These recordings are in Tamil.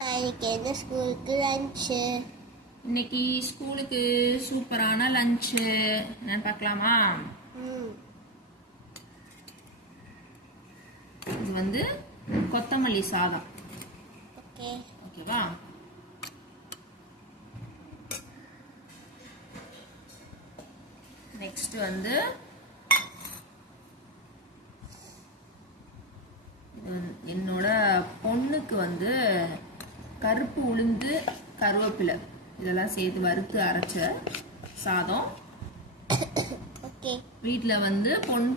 இன்னைக்கு என்ன ஸ்கூலுக்கு லஞ்சு? இன்னைக்கு ஸ்கூலுக்கு சூப்பரான லஞ்சு என்னன்னு பார்க்கலாமா? இது வந்து கொத்தமல்லி சாதம். ஓகேவா? நெக்ஸ்ட் வந்து என்னோட பொண்ணுக்கு வந்து கருப்பு உளுந்து கருவேப்பிலை இதெல்லாம் சேர்த்து வறுத்து அரைச்ச சாதம். வீட்டில் வந்து பொன்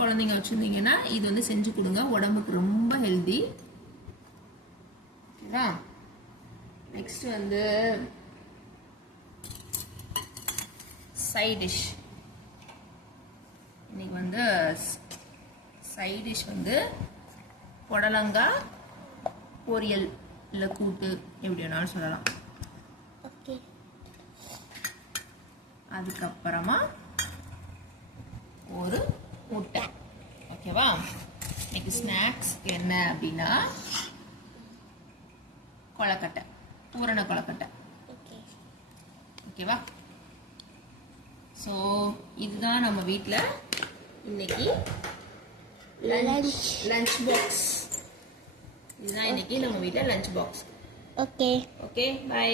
குழந்தைங்க வச்சுருந்தீங்கன்னா இது வந்து செஞ்சு கொடுங்க, உடம்புக்கு ரொம்ப ஹெல்தி. ஓகேவா? நெக்ஸ்ட் வந்து சைட் டிஷ். இன்னைக்கு வந்து சைட் டிஷ் வந்து புடலங்காய் பொரியல் இல்லை கூட்டு எப்படி வேணாலும் சொல்லலாம். அதுக்கப்புறமா ஒரு முட்டை. ஓகேவா? இன்னைக்கு ஸ்நாக்ஸ் என்ன அப்படின்னா கொழக்கட்டை, பூரண கொழக்கட்டை. ஓகேவா? ஸோ இதுதான் நம்ம வீட்டில் இன்னைக்கு லஞ்ச் பாக்ஸ். இதுதான் இன்னைக்கு நம்ம வீட்டில் லஞ்ச் பாக்ஸ். Okay bye.